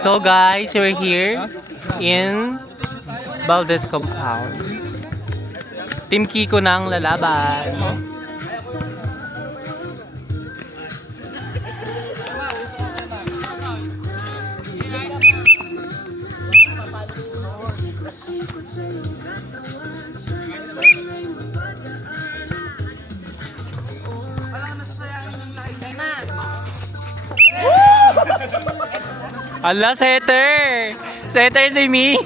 So guys, we're here in Valdez Compound. Team Kiko na ang lalaban. Ala, setter! Setter si Mi!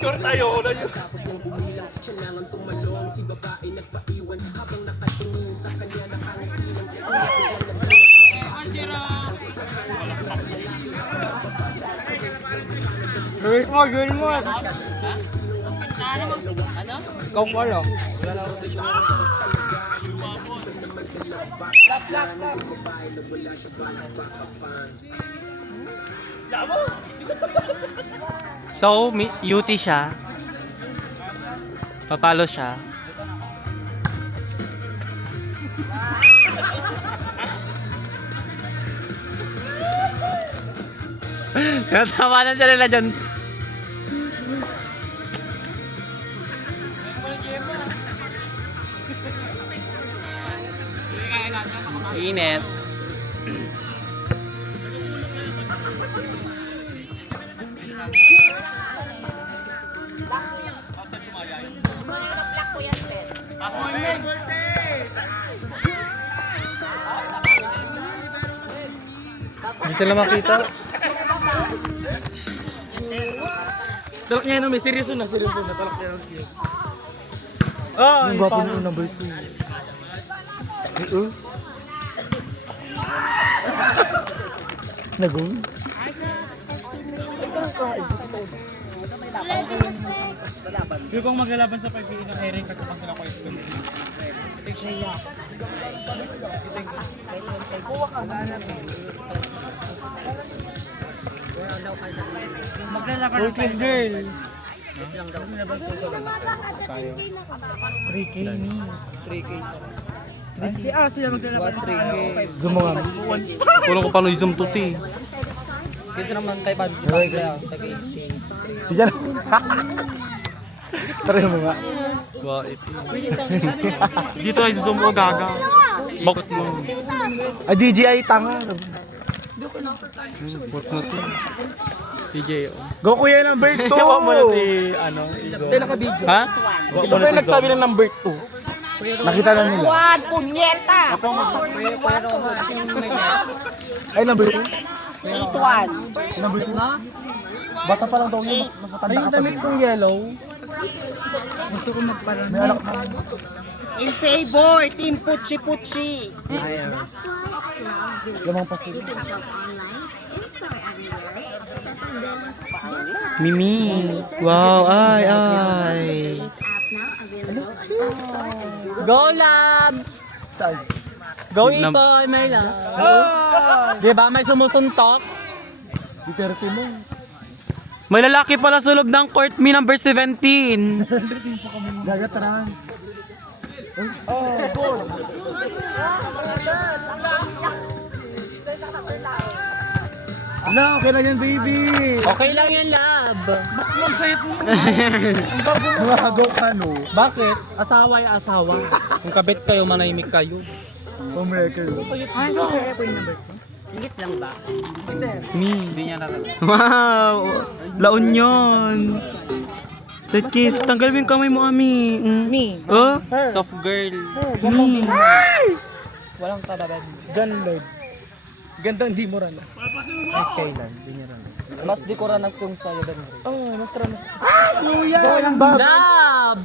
Score tayo, ulan yun. Gawin mo! Ikaw mo lang. So, UT siya. Papalo siya. Natawanan siya nila dyan. Init. Hindi sila makita. Talak niya yun, may seryoso na. Talak niya yun. Ang gwapo na yung number 2. Nagong? Yung kung maglalaban sa pag-iin ng Eric at kapag nila ko exclusive. Working girl. 3K ni. 3K. Hindi sila maglalaban sa Zoom mo nga. Kulang ko paano i-zoom to ti. Kasi naman kay Bad sa 8K. Diyan. Tara mo nga. Wow, dito ay zoom mo gaga. Bakit mo? Ay, DJI tanga. Bakit mo ti? DJI. Go kuya number 2. Tawa mo na si ano, Izo. Naka-video. Ha? Sino ba yung nagsabi ng number 2? Nakita na nila. What? Punyeta! Ay, number 2? 8-1. Number 2? Bata pa lang daw niya. Ay, yung damit kong yellow. Gusto ko magparang. May anak na. In favor, Team Puchi-Puchi. Lamang pasil. Mimi. Wow, ay. Go Lab! Saan? Go Ito, may lang. Di ba may sumusuntok? Di 30 mo. May lalaki pala sa loob ng court, me number 17. Gaga trans. Ano, okay lang yan, baby. Okay lang yan, lab. Baklang sa'yo po. Mahagaw ka, no? Bakit? Asawa yung asawa. Kung kabit kayo, manahimik kayo. Homewrecker. Ay, ko po yung number 2. Ingit lang ba? Hindi niya nararamdaman. Wow! Laon yun. Set kiss. Tanggal mo yung kamay mo, Ami. Me. Oh? Soft girl. Mi. Walang tabagan. Gun Lord. Ganda hindi mo ranas. Ay, kailan? Hindi niya ranas. Mas di ko ranas yung sa'yo, Ben. Oh, mas ranas. Kuya! Walang bab. Lab!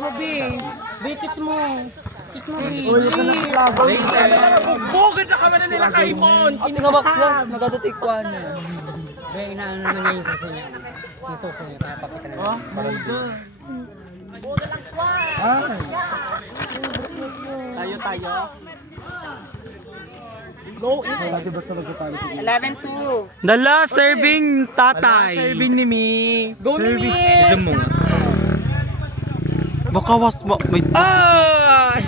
Mobi, bitit mo. Kit mo, Uy, ka na sa Bugod na kami na nila kay Mon! Ate nga bakit lang, nagatutik ko ano. Be, inaano naman niya yung suso niya. Yung suso niya, kaya pakita na. Parang Tayo. Lagi basta nagpapalo si 11-2. The last serving tatay. Serving ni Mi. Go ni Mi. Isang mo. Baka was ba? Wait. Ay!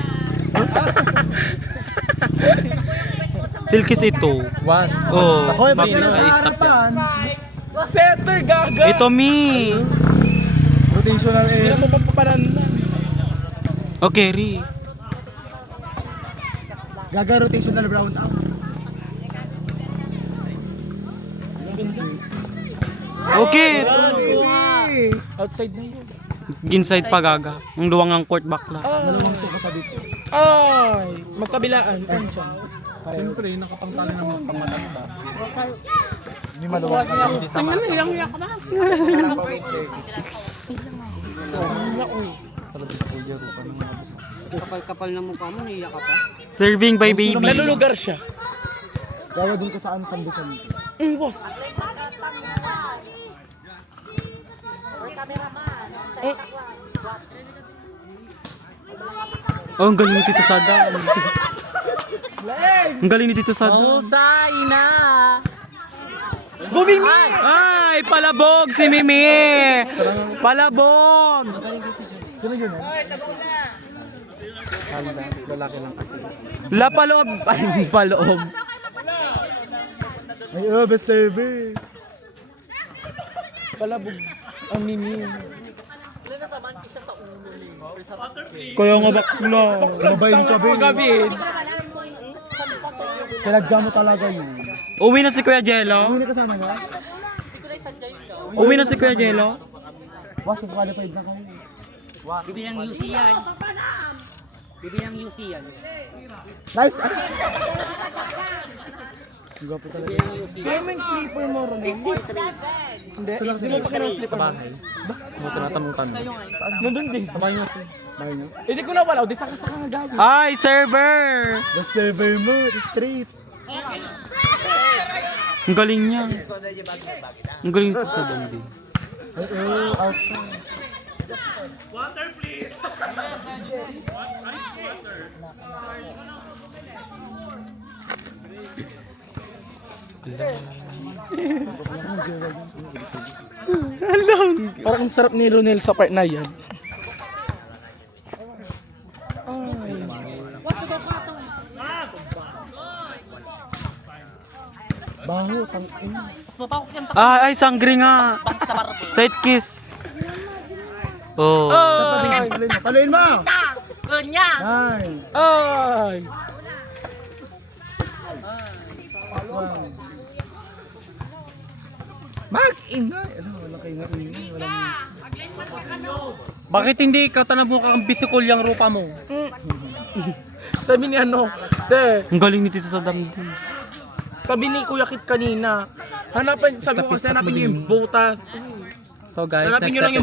Silkis ito. Was. Oh. Hoy, Bakit bakit nasa stop yan? harapan? Setter, gaga! Ito Mi. Rotational Hindi air. na mo papaparan na. Okay, Ri. Gaga rotational brown out. Okay. Outside na yun. Ginside pa gaga. Ang luwang ang court bakla. Malawang to ka pa dito. Ay! Magkabilaan. Saan siya? Siyempre, nakapangtali ng mga pangatanda. Hindi maluwag ka. Ano naman, ilang ka ba? Kapal-kapal na mukha mo, naiyak ka pa. Serving by baby. Nalulugar siya. Gawa dun ka saan sambusan dito. Boss. Oh, ang galing ni Tito Sada. Ang galing ni Tito Sada. Mahusay na. Bumimi! Ay, palabog si Mimi. Palabog. Sino yun eh? Lalaki lang kasi. La paloob. Ay, paloob. Ay, best server. Palabog. Ang mimi. Kaya nga bakla. Mabayin ka, Ben. Magabi. Talagga mo talaga yun. Uwi na si Kuya Jello. Hindi na kasama nga. Uwi na si Kuya Jello. Was, qualified na kayo. Bibilang UC yan. Bibilang UC yan. Nice! Ang gwapo talaga. Bibilang UC. Kaya may sleeper mo ron. Hindi. Hindi mo pa kinang sleeper mo. Mo tinatanong tanong. Nandun din. Kamay nyo ito. Kamay nyo. Hindi ko na wala. Di saka-saka nga gabi. Ay, server. The server mo, straight. Ang galing niya. Ang galing nito sa Dandi. Ay, outside. Parang ang sarap ni Ronel sa part na yan. Baho, tangin. Ay, sangre nga. Side kiss. Oh. Ay! Paluin mo! Kunya! Nice! Ay! Last one. Mag-ingay! Ano, wala kayo ingay. Wala Bakit hindi ikaw tanong mo kang bisikol yung rupa mo? Sabi ni ano, Ang galing ni Tito sa Dandi. sabi ni Kuya Kit kanina, hanapin, sabi ko kasi hanapin niyo yung butas. So guys, Hanapin next niyo lang yung